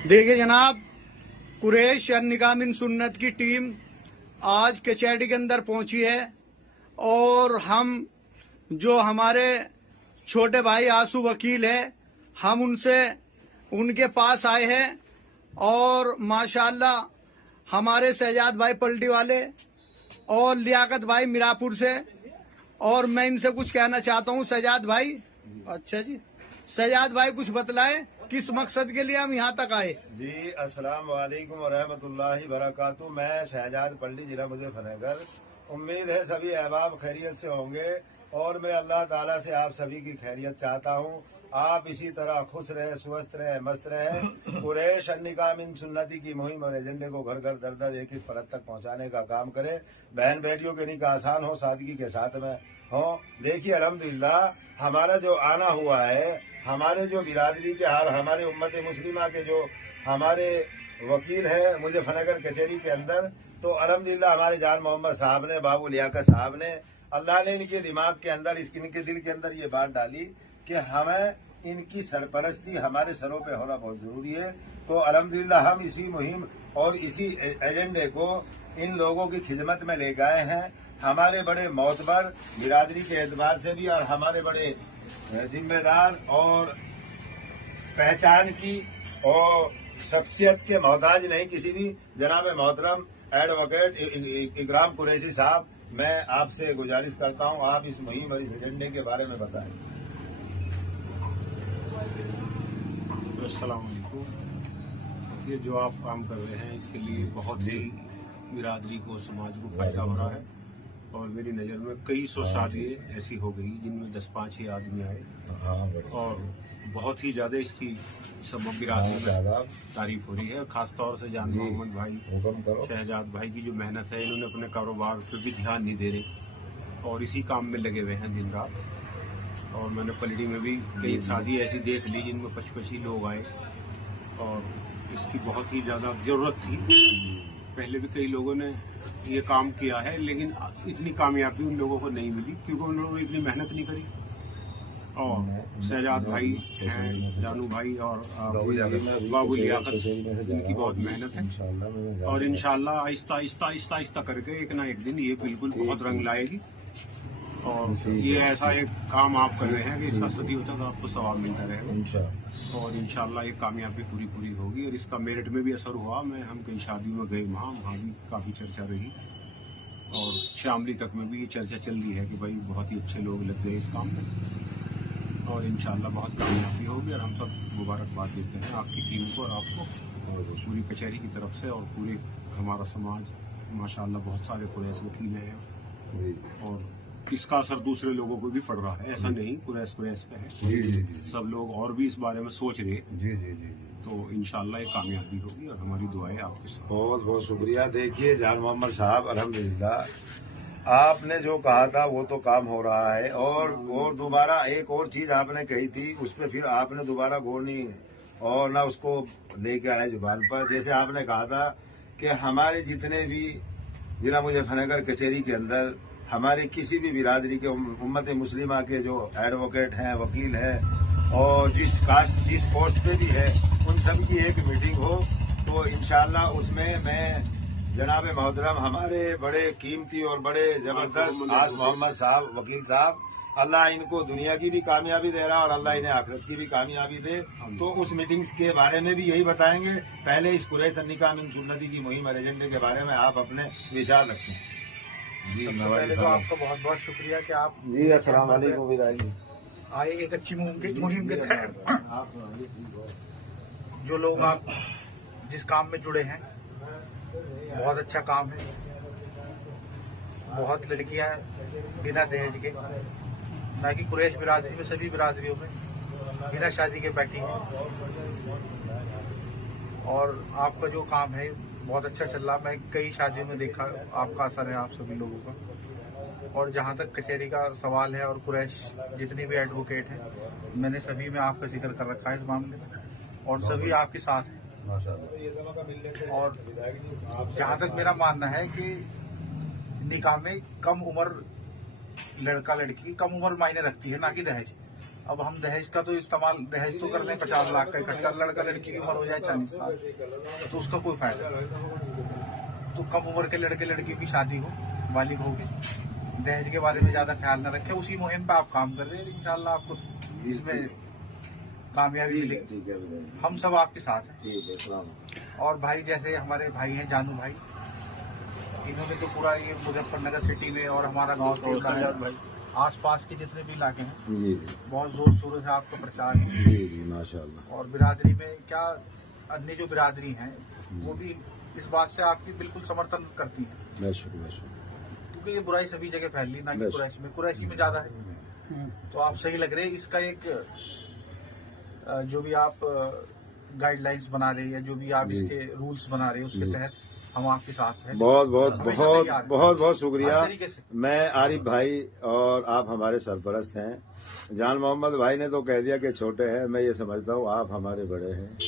देखिए जनाब, कुरैश निकाह मिन सुन्नत की टीम आज कचहरी के अंदर पहुंची है और हम जो हमारे छोटे भाई आंसू वकील है, हम उनके पास आए हैं और माशाल्लाह हमारे शहजाद भाई पलटी वाले और लियाकत भाई मीरापुर से, और मैं इनसे कुछ कहना चाहता हूं। शहजाद भाई, अच्छा जी, शहजाद भाई कुछ बतलाएं किस मकसद के लिए हम यहाँ तक आए। जी, अस्सलाम वालेकुम व रहमतुल्लाहि बरकातुहू। मैं शहजाद पलटी, जिला मुजफ्फरनगर। उम्मीद है सभी अहबाब खैरियत से होंगे और मैं अल्लाह ताला से आप सभी की खैरियत चाहता हूँ। आप इसी तरह खुश रहे, स्वस्थ रहे, मस्त रहे। कुरैश निकाह मिन सुन्नती की मुहिम और एजेंडे को घर घर दर दर एक एक परत तक पहुँचाने का काम करे। बहन बेटियों के निकाह आसान हो, सादगी के साथ में हो। देखिए अल्हम्दुलिल्लाह हमारा जो आना हुआ है, हमारे जो बिरादरी के हाल, हमारे उम्मत मुस्लिमा के जो हमारे वकील है मुजफ्फरनगर कचहरी के अंदर, तो अल्हम्दुलिल्लाह हमारे जान मोहम्मद साहब ने, बाबू लियाकत साहब ने, अल्लाह ने इनके दिमाग के अंदर, इनके दिल के अंदर ये बात डाली कि हमें इनकी सरपरस्ती हमारे सरों पे होना बहुत जरूरी है। तो अल्हम्दुलिल्लाह हम इसी मुहिम और इसी एजेंडे को इन लोगों की खिदमत में ले गए हैं। हमारे बड़े मोतबर बिरादरी के एतबार से भी और हमारे बड़े जिम्मेदार और पहचान की और शख्सियत के मोहताज नहीं किसी भी जनाब मोहतरम एडवोकेट इकराम कुरैशी साहब, मैं आपसे गुजारिश करता हूं आप इस मुहिम और इस एजेंडे के बारे में बताएं। अस्सलाम वालेकुम। ये जो आप काम कर रहे हैं इसके लिए बहुत ही बिरादरी को, समाज को फायदा हो रहा है और मेरी नज़र में कई सौ शादियाँ ऐसी हो गई जिनमें 10-5 ही आदमी आए और बहुत ही ज़्यादा इसकी सब बिरादरी में तारीफ हो रही है। खास तौर से जान मोहम्मद भाई, शहजाद भाई की जो मेहनत है, इन्होंने अपने कारोबार पर भी ध्यान नहीं दे रहे और इसी काम में लगे हुए हैं दिन रात। और मैंने पलटी में भी कई शादी ऐसी देख ली जिनमें 25 ही लोग आए और इसकी बहुत ही ज़्यादा ज़रूरत थी। पहले भी कई लोगों ने ये काम किया है लेकिन इतनी कामयाबी उन लोगों को नहीं मिली क्योंकि उन लोगों ने इतनी मेहनत नहीं करी। और शहजाद भाई हैं, जानू भाई और बाबू लियाकत, इनकी बहुत मेहनत है और इंशाल्लाह आहिस्ता आहिस्ता आहिस्ता आहिस्ता करके एक ना एक दिन ये बिल्कुल बहुत रंग लाएगी। और ये ऐसा एक काम आप कर रहे हैं कि इसका सदियों तक आपको सवाब मिलता रहेगा और इंशाल्लाह ये कामयाबी पूरी होगी और इसका मेरिट में भी असर हुआ। हम कई शादियों में गए, वहाँ भी काफ़ी चर्चा रही और शामली तक में भी ये चर्चा चल रही है कि भाई बहुत ही अच्छे लोग लग गए इस काम में और इंशाल्लाह बहुत कामयाबी होगी। और हम सब मुबारकबाद देते हैं आपकी टीम को और आपको और पूरी कचहरी की तरफ से और पूरे हमारा समाज माशाल्लाह बहुत सारे कुरैश वकील हैं और इसका असर दूसरे लोगों को भी पड़ रहा है। ऐसा नहीं कुरैश पे है, जी। सब लोग और भी इस बारे में सोच रहे हैं। जी। तो इंशाल्लाह ये कामयाबी होगी और हमारी दुआएं आपके साथ। बहुत बहुत शुक्रिया। देखिए जान मोहम्मद साहब, अल्हम्दुलिल्लाह आपने जो कहा था वो तो काम हो रहा है और दोबारा एक और चीज आपने कही थी, उस पर फिर आपने दोबारा गौर नहीं और ना उसको लेके आए जुबान पर। जैसे आपने कहा था कि हमारे जितने भी जिला मुजफ्फरनगर कचहरी के अंदर हमारे किसी भी बिरादरी के उम्मत मुस्लिमा के जो एडवोकेट हैं, वकील हैं और जिस पोस्ट पे भी है, उन सब की एक मीटिंग हो तो इंशाल्लाह उसमें मैं जनाब मोहतरम हमारे बड़े कीमती और बड़े जबरदस्त आज मोहम्मद साहब, वकील साहब, अल्लाह इनको दुनिया की भी कामयाबी दे रहा है और अल्लाह इन्हें आखिरत की भी कामयाबी दे। तो उस मीटिंग्स के बारे में भी यही बताएंगे। पहले इस कुरैश निकाह मिन सुन्नती की मुहिम और एजेंडे के बारे में आप अपने विचार रखें। जी, पहले तो आपका बहुत बहुत शुक्रिया कि आप जी, अस्सलाम वालेकुम, आए एक अच्छी मुहिम के तहत। जो लोग आप जिस काम में जुड़े हैं बहुत अच्छा काम है। बहुत लड़कियां बिना दहेज के, ना कि कुरैश बिरादरी में, सभी बिरादरियों में बिना शादी के बैठी हैं और आपका जो काम है बहुत अच्छा चल रहा। मैं कई शादियों में देखा आपका असर है आप सभी लोगों का। और जहाँ तक कचहरी का सवाल है और कुरैश जितने भी एडवोकेट हैं, मैंने सभी में आपका जिक्र कर रखा है इस मामले में और सभी आपके साथ हैं। और जहाँ तक मेरा मानना है कि निकाह में कम उम्र लड़का लड़की कम उम्र मायने रखती है, ना कि दहेज। अब हम दहेज का तो इस्तेमाल दहेज तो कर लें 50 लाख का इकट्ठा, लड़का लड़की की उम्र हो जाए 40 साल तो उसका कोई फायदा नहीं। तो कम उम्र के लड़के लड़की की शादी हो, बालिग होगी, दहेज के बारे में ज्यादा ख्याल न रखें, उसी मुहिम पे आप काम कर रहे हैं। इंशाल्लाह आपको इसमें कामयाबी मिलेगी। हम सब आपके साथ हैं। और भाई जैसे हमारे भाई हैं जानू भाई, इन्होंने तो पूरा ये मुजफ्फरनगर सिटी में और हमारा गाँव आस-पास के जितने भी इलाके हैं जी बहुत जोर शोरों से आपका प्रचार है। जी माशाल्लाह। और बिरादरी में क्या अन्य जो बिरादरी हैं वो भी इस बात से आपकी बिल्कुल समर्थन करती है, बेशक क्योंकि ये बुराई सभी जगह फैल रही, ना कि कुरैशी में ज्यादा है। तो आप सही लग रहे हैं। इसका एक जो भी आप गाइडलाइंस बना रहे हैं, जो भी आप इसके रूल्स बना रहे हैं, उसके तहत हम आपके साथ हैं। बहुत बहुत हमेशा बहुत तैयार हैं। बहुत बहुत शुक्रिया। हर तरीके से। मैं आरिफ भाई और आप हमारे सरपरस्त हैं। जान मोहम्मद भाई ने तो कह दिया कि छोटे हैं, मैं ये समझता हूँ आप हमारे बड़े हैं।